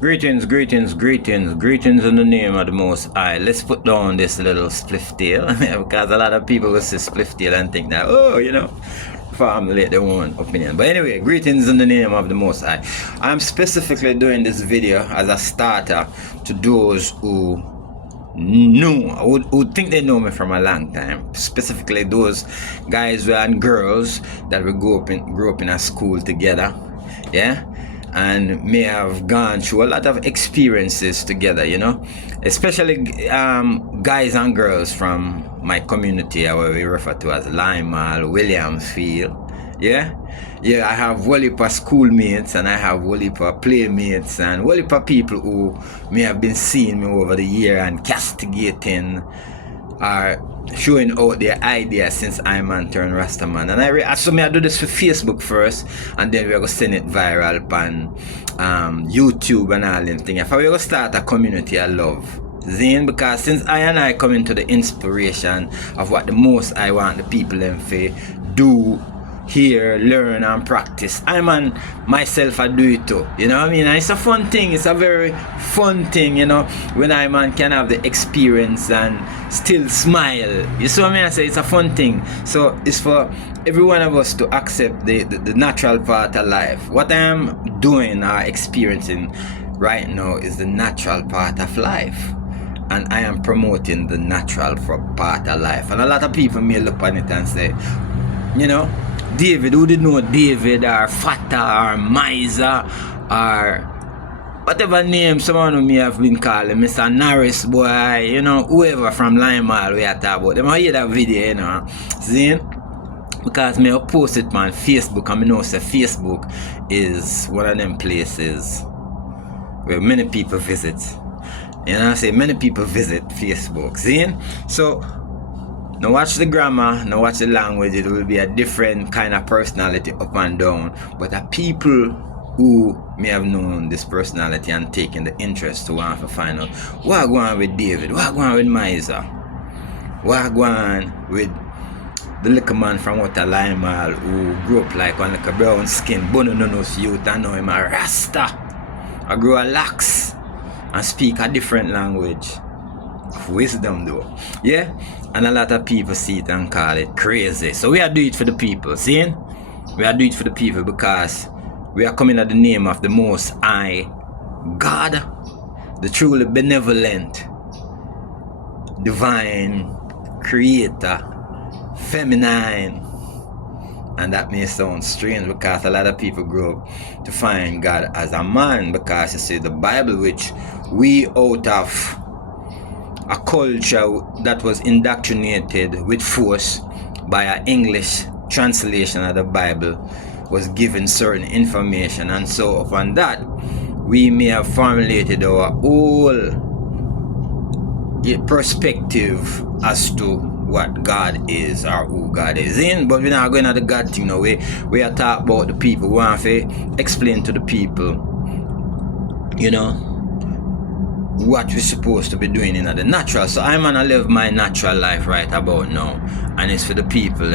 Greetings, greetings, greetings, greetings in the name of the Most High. Let's put down this little spliff tail because a lot of people will say spliff tail and think that, formulate their own opinion. But anyway, greetings in the name of the Most High. I'm specifically doing this video as a starter to those who who think they know me from a long time, specifically those guys and girls that we grew up in a school together, yeah, and may have gone through a lot of experiences together, especially guys and girls from my community, what we refer to as Limal, Williamsfield. I have whole heap of schoolmates, and I have whole heap of playmates, and whole heap of people who may have been seeing me over the year and castigating or showing out their ideas since Iman turned Rastaman. And I do this for Facebook first, and then we're going to send it viral on YouTube and all them things. If we're going to start a community of love, Zane, because since I come into the inspiration of what the most I want the people them to do, hear, learn and practice. Myself I do it too. You know what I mean? And it's a fun thing. It's a very fun thing, when can have the experience and still smile. You see what I mean? I say it's a fun thing. So it's for every one of us to accept the natural part of life. What I am doing or experiencing right now is the natural part of life. And I am promoting the natural part of life. And a lot of people may look on it and say, David, who did know David or Fata or Miser or whatever name someone who may have been calling Mr. Norris boy, whoever from Limal we are talking about. Them I hear that video, See? Because me post it on Facebook, and I know say Facebook is one of them places where many people visit. I say many people visit Facebook. See? So now watch the grammar, now watch the language. It will be a different kind of personality up and down. But the people who may have known this personality and taken the interest to want to find out what going on with David, what going on with Miser, what going on with the little man from Outer Limal who grew up like one like a brown skin, bone no youth, and know him a Rasta. I grew a locks and speak a different language. Wisdom though. Yeah? And a lot of people see it and call it crazy. So we are doing it for the people, see? We are doing it for the people because we are coming at the name of the Most High God, the truly benevolent, divine, creator, feminine. And that may sound strange because a lot of people grow up to find God as a man, because you see the Bible, which we out of a culture that was indoctrinated with force by an English translation of the Bible, was given certain information, and so upon that we may have formulated our whole perspective as to what God is or who God is in. But we're not going to the God thing now. We are talking about the people. We want to explain to the people, what we're supposed to be doing in the natural. So I'm gonna live my natural life right about now, and it's for the people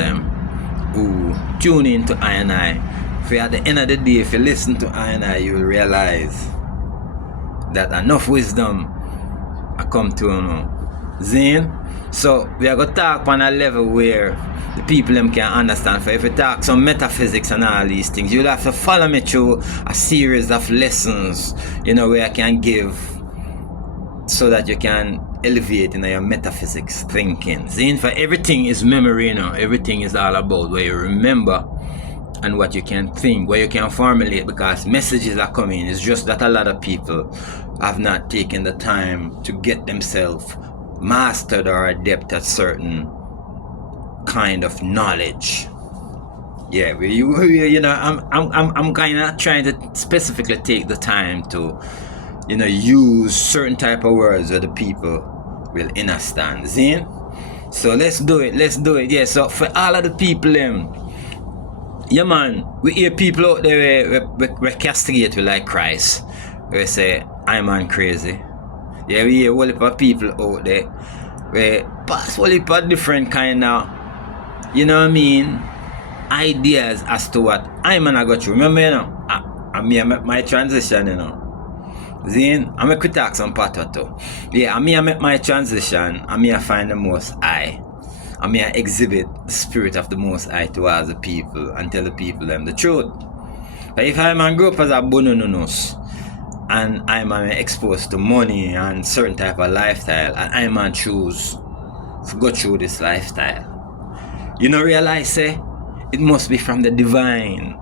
who tune in to I. For at the end of the day, if you listen to I, you will realize that enough wisdom I come to Zane. So we are gonna talk on a level where the people can understand. For if we talk some metaphysics and all these things, you'll have to follow me through a series of lessons, where I can give, so that you can elevate in your metaphysics thinking. See, for everything is memory, everything is all about what you remember and what you can think, what you can formulate, because messages are coming. It's just that a lot of people have not taken the time to get themselves mastered or adept at certain kind of knowledge. Yeah, I'm kind of trying to specifically take the time to use certain type of words that the people will understand. See? So let's do it. Yeah, so for all of the people yeah man, we hear people out there we castigate we like Christ. We say, I'm man crazy. Yeah, we hear a whole heap of people out there we pass a whole heap of different kind of, ideas as to what I'm gonna go through. Remember, I mean, my transition, Zine, I'm going to talk some patter too. Yeah, I make my transition. I find the Most High. I exhibit the spirit of the Most High towards the people and tell the people them the truth. But if I'm a group as a bononus and I'm exposed to money and certain type of lifestyle and I'm choose to go through this lifestyle, you know, realize say it must be from the divine.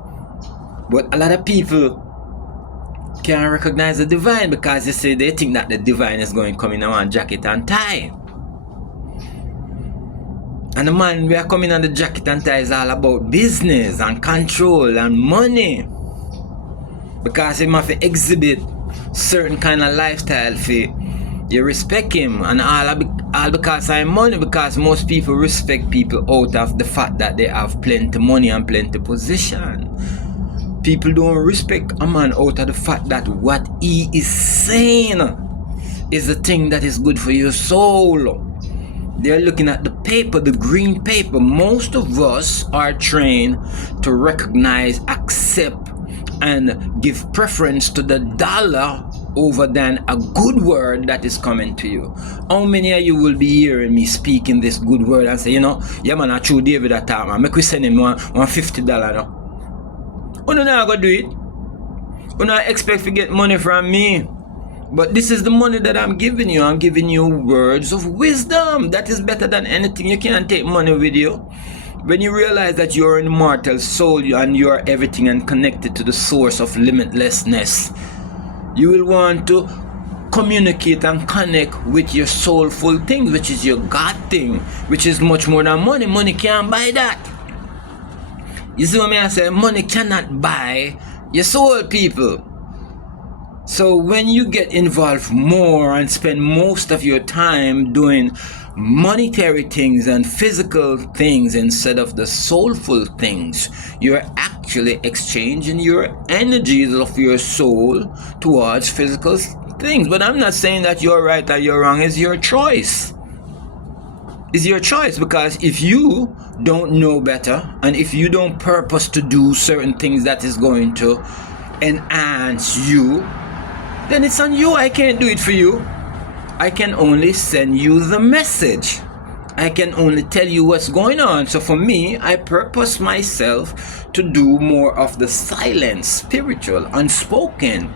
But a lot of people can't recognize the divine because they say they think that the divine is going to come in on jacket and tie. And the man we are coming on the jacket and tie is all about business and control and money. Because he must exhibit certain kind of lifestyle for you respect him, and all because of money, because most people respect people out of the fact that they have plenty money and plenty position. People don't respect a man out of the fact that what he is saying is the thing that is good for your soul. They're looking at the paper, the green paper. Most of us are trained to recognize, accept, and give preference to the dollar over than a good word that is coming to you. How many of you will be hearing me speaking this good word and say, you know, yeah man, I true David that time, man, make we send him $150 now. You know not gonna do it. You not expect to get money from me. But this is the money that I'm giving you. I'm giving you words of wisdom. That is better than anything. You can't take money with you. When you realize that you're an immortal soul and you are everything and connected to the source of limitlessness, you will want to communicate and connect with your soulful things, which is your God thing, which is much more than money. Money can't buy that. You see what I say? Money cannot buy your soul, people. So when you get involved more and spend most of your time doing monetary things and physical things instead of the soulful things, you're actually exchanging your energies of your soul towards physical things. But I'm not saying that you're right or you're wrong. It's your choice. It's your choice, because if you don't know better and if you don't purpose to do certain things that is going to enhance you, then it's on you. I can't do it for you. I can only send you the message. I can only tell you what's going on. So for me, I purpose myself to do more of the silent, spiritual, unspoken,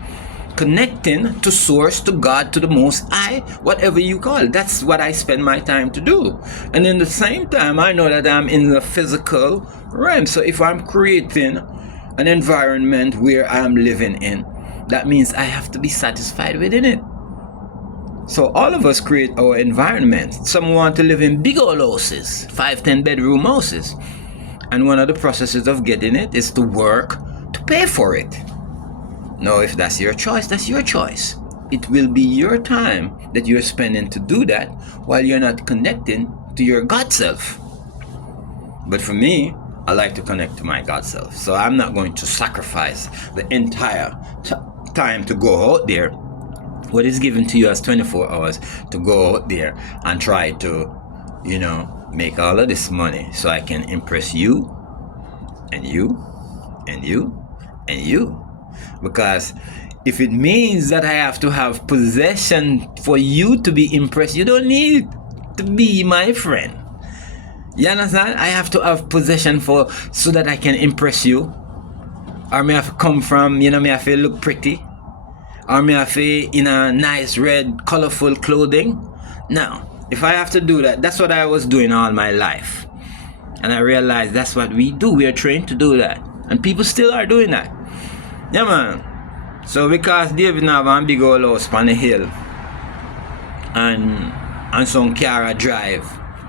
connecting to source, to God, to the Most High, whatever you call it. That's what I spend my time to do. And in the same time, I know that I'm in the physical realm. So if I'm creating an environment where I'm living in, that means I have to be satisfied within it. So all of us create our environment. Some want to live in big old houses, 5-10 bedroom houses. And one of the processes of getting it is to work to pay for it. Now, if that's your choice, that's your choice. It will be your time that you're spending to do that while you're not connecting to your God self. But for me, I like to connect to my God self. So I'm not going to sacrifice the entire time to go out there. What is given to you as 24 hours to go out there and try to, you know, make all of this money so I can impress you and you and you and you. Because if it means that I have to have possession for you to be impressed, you don't need to be my friend. You understand? I have to have possession so that I can impress you. Or may I have to come from, you know, may I have to look pretty. Or may I have to in a nice red colorful clothing. Now, if I have to do that, that's what I was doing all my life. And I realized that's what we do. We are trained to do that. And people still are doing that. Yeah, man. So because David now have a big old house on the hill and some car drive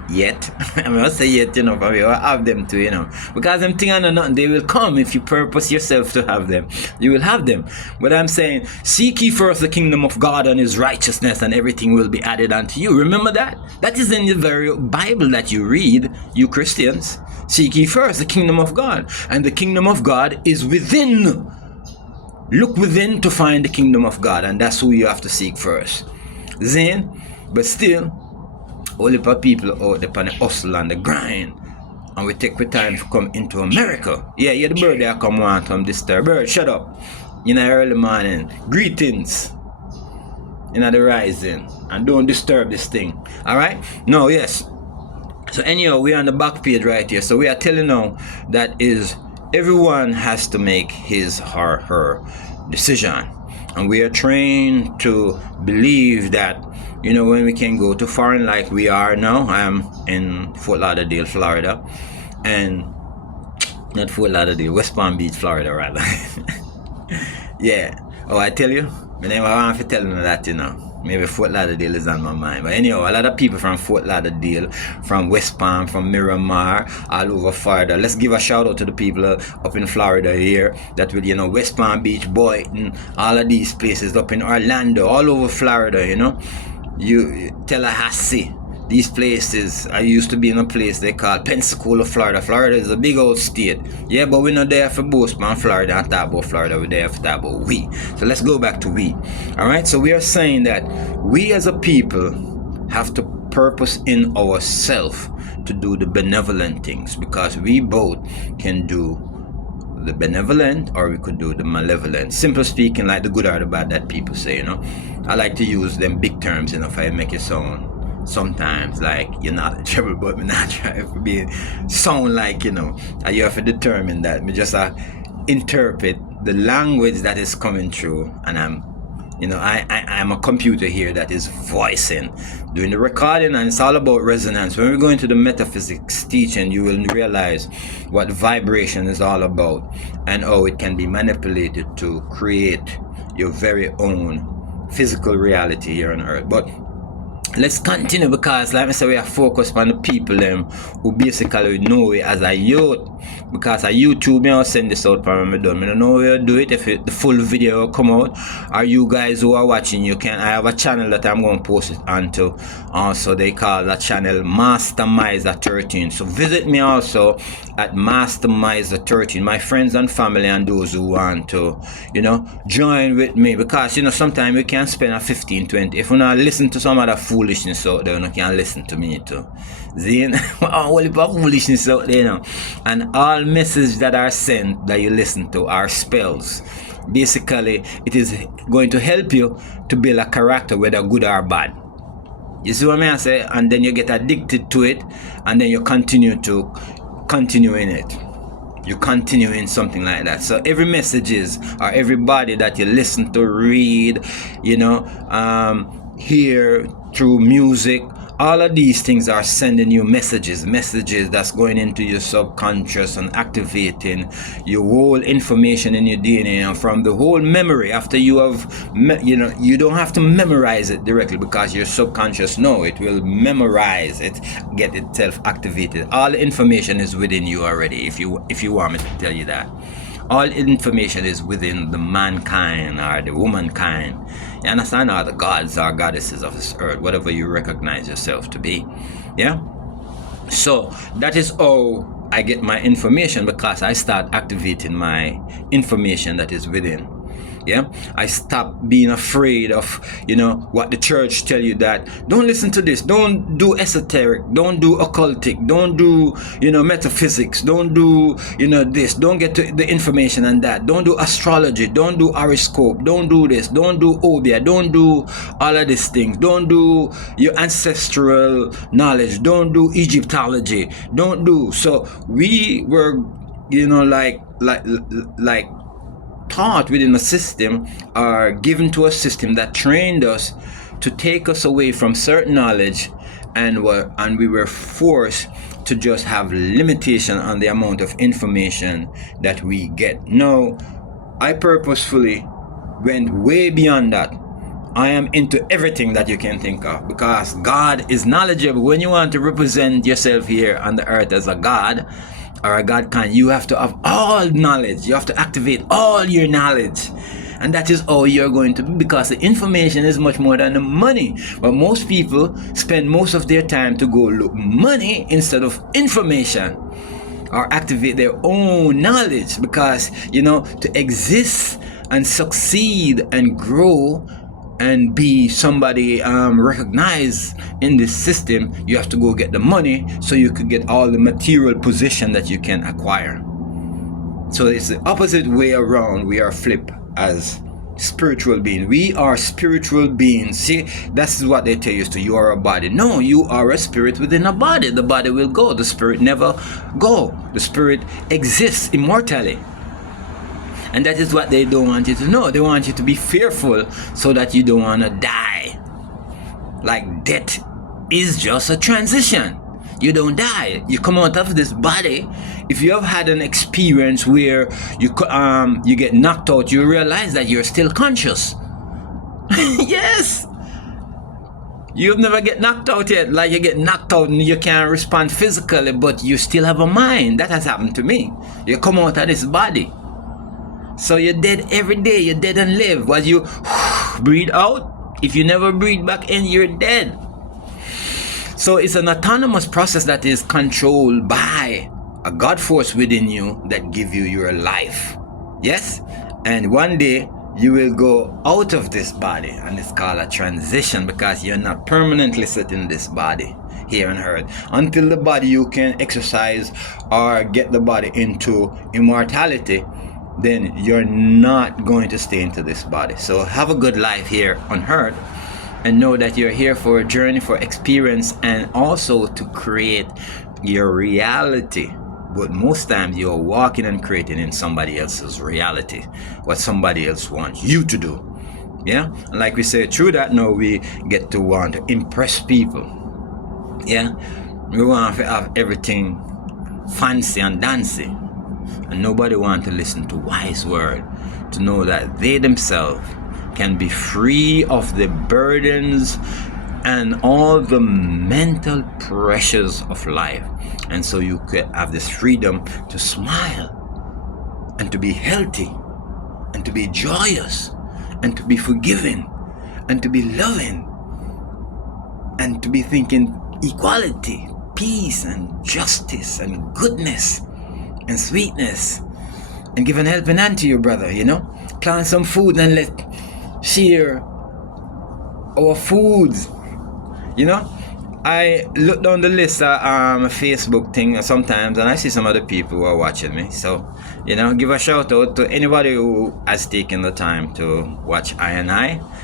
yet. I mean, I say yet, you know, but we will have them too, you know. Because them things are nothing, they will come if you purpose yourself to have them. You will have them. But I'm saying, seek ye first the kingdom of God and his righteousness, and everything will be added unto you. Remember that? That is in the very Bible that you read, you Christians. Seek ye first the kingdom of God. And the kingdom of God is within. Look within to find the kingdom of God, and that's who you have to seek first. Then, but still, only for people out there on the hustle and the grind, and we take the time to come into America. Yeah, the bird there come want to disturb. Bird, shut up. In the early morning, greetings. in the rising, and don't disturb this thing. All right? No, yes. So anyhow, we're on the back page right here. So we are telling now that is everyone has to make his or her decision, and we are trained to believe that, you know, when we can go to foreign like we are now. I am in Fort Lauderdale, Florida, and not Fort Lauderdale, West Palm Beach, Florida, rather. Yeah. Oh, I tell you, I never want to tell you that, you know. Maybe Fort Lauderdale is on my mind. But anyhow, a lot of people from Fort Lauderdale, from West Palm, from Miramar, all over Florida. Let's give a shout out to the people up in Florida here that with, you know, West Palm Beach, Boynton, all of these places up in Orlando, all over Florida, you know. You Tallahassee. These places, I used to be in a place they call Pensacola, Florida. Florida is a big old state. Yeah, but we're not there for boast, man. Florida and talk about Florida. We're there for talk about we. So let's go back to we. Alright, so we are saying that we as a people have to purpose in ourselves to do the benevolent things, because we both can do the benevolent or we could do the malevolent. Simple speaking, like the good or the bad that people say, you know. I like to use them big terms, you know, if I make it sound sometimes like you're not in trouble, but me not trying to be sound like, you know, you have to determine that. Me just interpret the language that is coming through, and I'm a computer here that is voicing, doing the recording, and it's all about resonance. When we go into the metaphysics teaching, you will realize what vibration is all about and how it can be manipulated to create your very own physical reality here on earth. But let's continue, because like I said, we are focused on the people who basically know it as a youth. Because a YouTube, I'll send this out for me done. I don't know where to do it, if the full video will come out. Or you guys who are watching, I have a channel that I'm going to post it onto. Also, they call that channel Mastermizer 13. So visit me also at Mastermizer 13. My friends and family and those who want to, you know, join with me. Because, you know, sometimes we can spend a 15, 20. If we not listen to some other foolishness out there, you can listen to me too. Then all the foolishness out there, you know. And all messages that are sent that you listen to are spells. Basically, it is going to help you to build a character, whether good or bad. You see what I mean? Say, and then you get addicted to it, and then you continue in it. You continue in something like that. So every messages or everybody that you listen to, read, you know, hear through music, all of these things are sending you messages that's going into your subconscious and activating your whole information in your DNA, and from the whole memory. After you have, you know, you don't have to memorize it directly, because your subconscious it will memorize it, get itself activated. All the information is within you already. If you want me to tell you that, all information is within the mankind or the womankind. You understand? All the gods or goddesses of this earth, whatever you recognize yourself to be. Yeah? So that is how I get my information, because I start activating my information that is within. Yeah, I stop being afraid of, you know, what the church tell you, that don't listen to this, don't do esoteric, don't do occultic, don't do, you know, metaphysics, don't do, you know, this, don't get to the information and that, don't do astrology, don't do horoscope, don't do this, don't do obia, don't do all of these things, don't do your ancestral knowledge, don't do Egyptology, don't do. So we were, you know, like taught within a system, are given to a system that trained us to take us away from certain knowledge, and we were forced to just have limitation on the amount of information that we get. No, I purposefully went way beyond that. I am into everything that you can think of, because God is knowledgeable. When you want to represent yourself here on the earth as a God, or a God kind, you have to have all knowledge. You have to activate all your knowledge. And that is how you're going to be, because the information is much more than the money. But most people spend most of their time to go look money instead of information, or activate their own knowledge. Because, you know, to exist and succeed and grow and be somebody recognized in this system, you have to go get the money so you could get all the material possession that you can acquire. So it's the opposite way around. We are flipped as spiritual being. We are spiritual beings. See, that's what they tell you, to you are a body. No, you are a spirit within a body. The body will go, the spirit never go. The spirit exists immortally. And that is what they don't want you to know. They want you to be fearful so that you don't want to die. Like death is just a transition. You don't die. You come out of this body. If you have had an experience where you get knocked out, you realize that you're still conscious. Yes. You've never get knocked out yet. Like you get knocked out and you can't respond physically, but you still have a mind. That has happened to me. You come out of this body. So you're dead every day. You're dead and live. While you breathe out, if you never breathe back in, you're dead. So it's an autonomous process that is controlled by a God force within you that give you your life. Yes? And one day you will go out of this body, and it's called a transition, because you're not permanently sitting in this body here on earth. Until the body you can exercise or get the body into immortality, then you're not going to stay into this body. So have a good life here on earth. And know that you're here for a journey, for experience, and also to create your reality. But most times you're walking and creating in somebody else's reality, what somebody else wants you to do. Yeah? And like we say, through that now we get to want to impress people. Yeah? We want to have everything fancy and dancy. And nobody wants to listen to wise word, to know that they themselves can be free of the burdens and all the mental pressures of life. And so you could have this freedom to smile and to be healthy and to be joyous and to be forgiving and to be loving and to be thinking equality, peace and justice and goodness and sweetness, and give an helping hand to your brother, plant some food and let share our foods. I look down the list of Facebook thing sometimes, and I see some other people who are watching me. So, give a shout out to anybody who has taken the time to watch I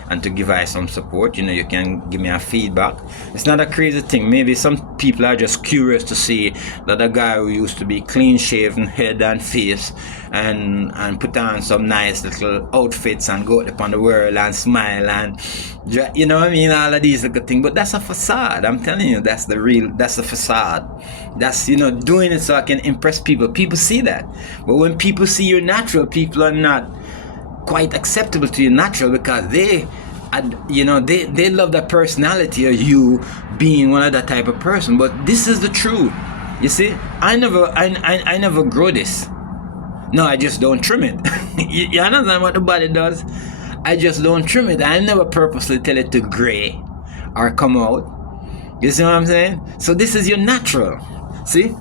and to give I some support. You can give me a feedback. It's not a crazy thing. Maybe some people are just curious to see that a guy who used to be clean shaven head and face and put on some nice little outfits and go out upon the world and smile and all of these little things. But that's a facade. I'm telling you, that's the facade. That's, doing it so I can impress people. People see that. But when people see you natural, people are not quite acceptable to you natural, because they love that personality of you being one of that type of person. But this is the truth. You see, I never grow this. No, I just don't trim it. You understand what the body does? I just don't trim it. I never purposely tell it to gray or come out. You see what I'm saying? So this is your natural. See?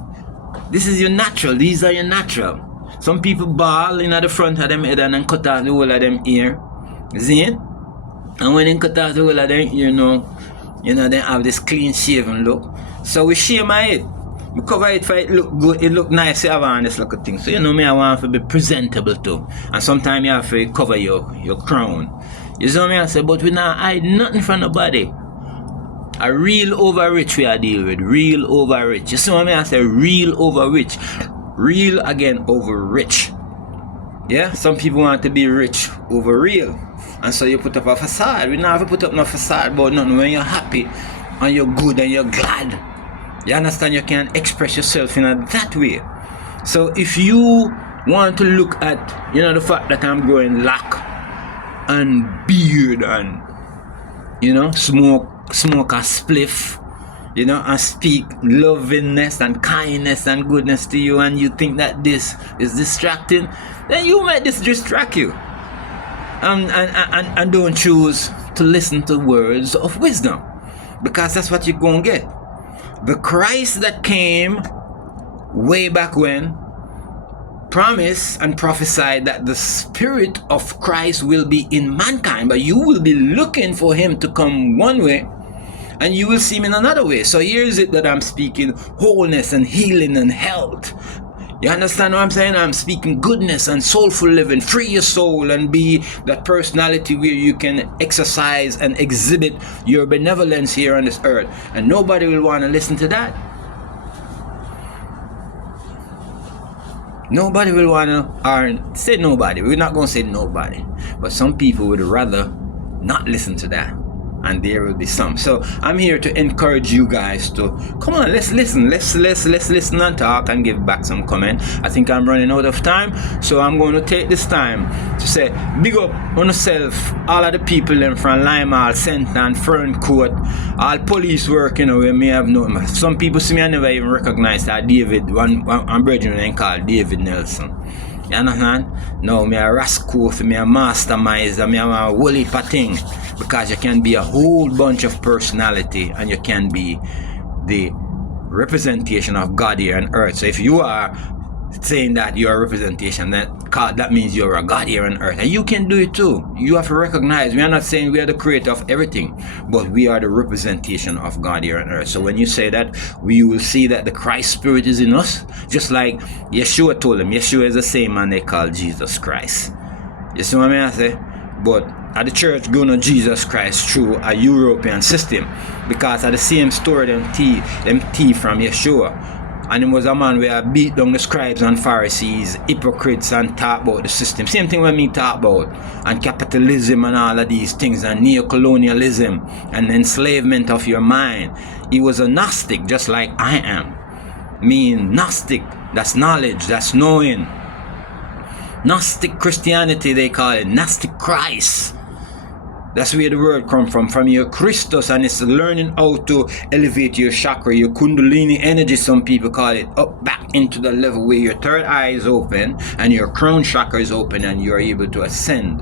This is your natural. These are your natural. Some people ball in at the front of them head and then cut off the whole of them ear. You see it? And when they cut off the whole of them ear, they have this clean shaven look. So we shave my head. We cover it for it look good, it look nice, you have on this little thing. So me, I want to be presentable too. And sometimes you have to cover your crown. You see me, I say, but we not hide nothing from nobody. A real over rich we are deal with. Real over rich. You see what I say? Real over rich. Real again over rich. Yeah? Some people want to be rich over real. And so you put up a facade. We not have to put up no facade about nothing. When you're happy and you're good and you're glad, you understand, you can express yourself in that way. So if you want to look at, the fact that I'm growing lock and beard and, smoke a spliff, and speak lovingness and kindness and goodness to you, and you think that this is distracting, then you let this distract you. And don't choose to listen to words of wisdom, because that's what you're going to get. The Christ that came way back when promised and prophesied that the Spirit of Christ will be in mankind, but you will be looking for him to come one way and you will see him in another way. So here is it that I'm speaking wholeness and healing and health. You understand what I'm saying? I'm speaking goodness and soulful living. Free your soul and be that personality where you can exercise and exhibit your benevolence here on this earth. And nobody will want to listen to that. Nobody will want to, or say nobody. We're not going to say nobody. But some people would rather not listen to that. And there will be some. So I'm here to encourage you guys to come on, let's listen. Let's listen and talk and give back some comment. I think I'm running out of time, so I'm going to take this time to say big up on yourself, all of the people them from Limeall, Center and Fern Court, all police work, you know, we may have known. Some people see me and never even recognize that David, one brethren named called David Nelson. You understand? No, me a rascal, me a mastermind, me a whole heap of thing. Because you can be a whole bunch of personality and you can be the representation of God here on earth. So if you are saying that you're a representation, that means you're a God here on earth. And you can do it too. You have to recognize, we are not saying we are the creator of everything, but we are the representation of God here on earth. So when you say that, we will see that the Christ spirit is in us. Just like Yeshua told them, Yeshua is the same man they call Jesus Christ. You see what I say? But at the church going to Jesus Christ through a European system, because at the same story them thief from Yeshua, and it was a man where beat down the scribes and Pharisees, hypocrites, and talk about the system. Same thing when me talk about, and capitalism and all of these things, and neo-colonialism and enslavement of your mind. He was a Gnostic just like I am. Mean Gnostic, that's knowledge, that's knowing. Gnostic Christianity they call it, Gnostic Christ. That's where the word comes from your Christus, and it's learning how to elevate your chakra, your Kundalini energy, some people call it, up back into the level where your third eye is open and your crown chakra is open and you're able to ascend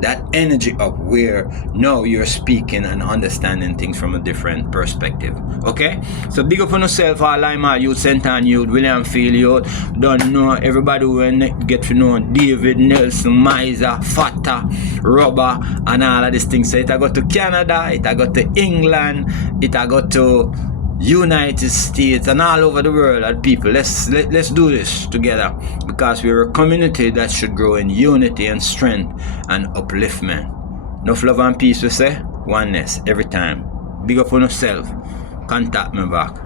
that energy up where now you're speaking and understanding things from a different perspective. Okay? So big up on yourself, all Limeall youth, Center youth, William Field youth. Don't know everybody will get to know David, Nelson, Miser, Fata, Rubber, and all of these things. So it I go to Canada, it I go to England, it I go to United States and all over the world. And people, let's do this together, because we're a community that should grow in unity and strength and upliftment. Enough love and peace, we say. Oneness every time. Big up on yourself. Contact me back.